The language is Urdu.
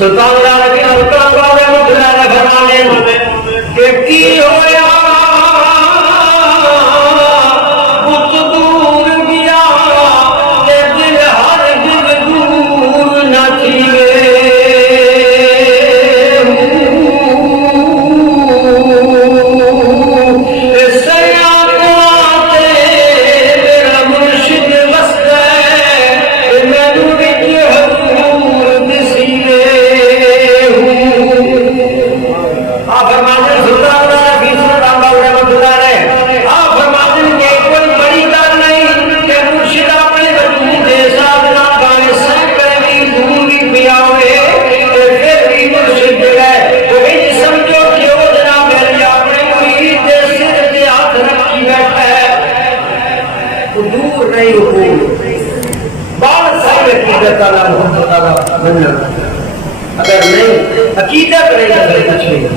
سلطان العارفین حضرت رحمۃ اللہ علیہ فرمانے کہ کی ہویا بت دور گیا کہ دل ہر دل دور نہ تھیے اگر نہیں عقیدت رہے گا پھر کچھ نہیں.